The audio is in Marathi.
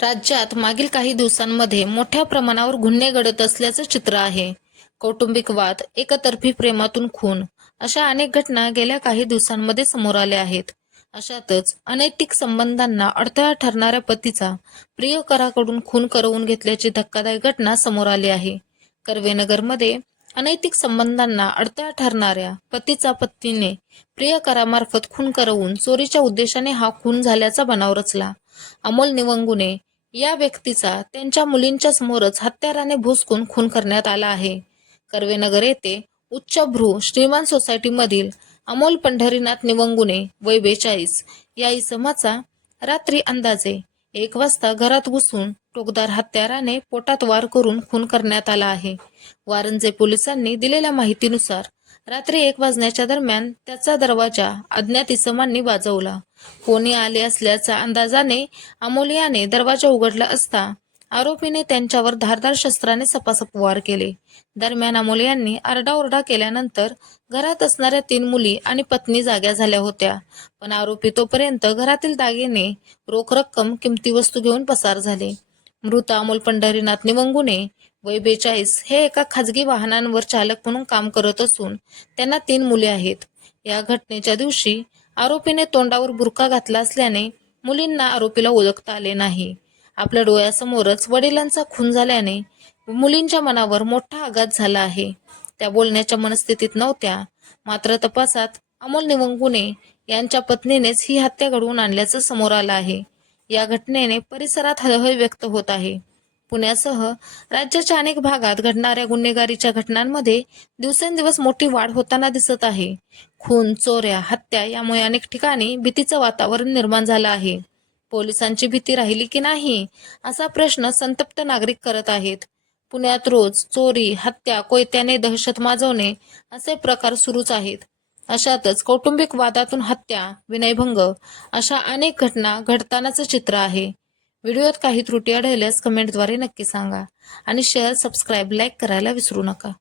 राज्यात मागील काही दिवसांमध्ये मोठ्या प्रमाणावर गुन्हे घडत असल्याचं चित्र आहे. कौटुंबिक वाद एकतर्फी प्रेमातून खून अशा अनेक घटना गेल्या काही दिवसांमध्ये समोर आल्या आहेत. अशातच अनैतिक संबंधांना अडथळा ठरणाऱ्या पतीचा प्रियकराकडून खून करवून घेतल्याची धक्कादायक घटना समोर आली आहे. कर्वेनगरमध्ये अनैतिक संबंधांना अडथळा ठरणाऱ्या पतीचा पत्नीने प्रियकरामार्फत खून करवून चोरीच्या उद्देशाने हा खून झाल्याचा बनाव रचला. अमोल निवंगुने या व्यक्तीचा त्यांच्या मुलींच्या समोरच हत्याराने भुसकून खून करण्यात आला आहे. कर्वेनगर येथे उच्चभ्रू श्रीमान सोसायटीमधील अमोल पंढरीनाथ निवंगुने वय बेचाळीस या इसमाचा रात्री अंदाजे एक वाजता घरात घुसून टोकदार हत्याराने पोटात वार करून खून करण्यात आला आहे. वारंजे पोलिसांनी दिलेल्या माहितीनुसार रात्री एक वाजण्याच्या दरम्यान त्याचा दरवाजा अज्ञात इसमांनी वाजवला. कोणी आले असल्याच्या अंदाजाने अमोल याने दरवाजा उघडला असता आरोपीने त्यांच्यावर धारदार शस्त्राने सपासप वार केले. दरम्यान अमोल यांनी आरडाओरडा केल्यानंतर घरात असणाऱ्या तीन मुली आणि पत्नी जाग्या झाल्या होत्या. पण आरोपी तोपर्यंत घरातील दागिने रोख रक्कम किमती वस्तू घेऊन पसार झाले. मृत अमोल पंढरीनाथ निवंगुने वय बेचाळीस हे एका खाजगी वाहनांवर चालक म्हणून काम करत असून त्यांना तीन मुले आहेत. या घटनेच्या दिवशी आरोपीने तोंडावर बुरका घातला असल्याने मुलींना आरोपीला ओळखता आले नाही. आपल्या डोळ्यासमोरच वडिलांचा खून झाल्याने मुलींच्या मनावर मोठा आघात झाला आहे. त्या बोलण्याच्या मनस्थितीत नव्हत्या मात्र तपासात अमोल निवंगुने यांच्या पत्नीनेच ही हत्या घडवून आणल्याचं समोर आलं आहे. या घटनेने परिसरात हळहळ व्यक्त होत आहे. पुण्यासह राज्याच्या अनेक भागात घडणाऱ्या गुन्हेगारीच्या घटनांमध्ये दिवसेंदिवस मोठी वाढ होताना दिसत आहे. खून चोऱ्या हत्या यामुळे अनेक ठिकाणी भीतीचं वातावरण निर्माण झालं आहे. पोलिसांची भीती राहिली की नाही असा प्रश्न संतप्त नागरिक करत आहेत. पुण्यात रोज चोरी हत्या कोयत्याने दहशत माजवणे असे प्रकार सुरूच आहेत. अशातच कौटुंबिक वादातून हत्या विनयभंग अशा अनेक घटना घडतानाचं चित्र आहे. व्हिडिओत काही त्रुटी आढळल्यास कमेंटद्वारे नक्की सांगा. आणि शेअर सबस्क्राईब लाईक करायला विसरू नका.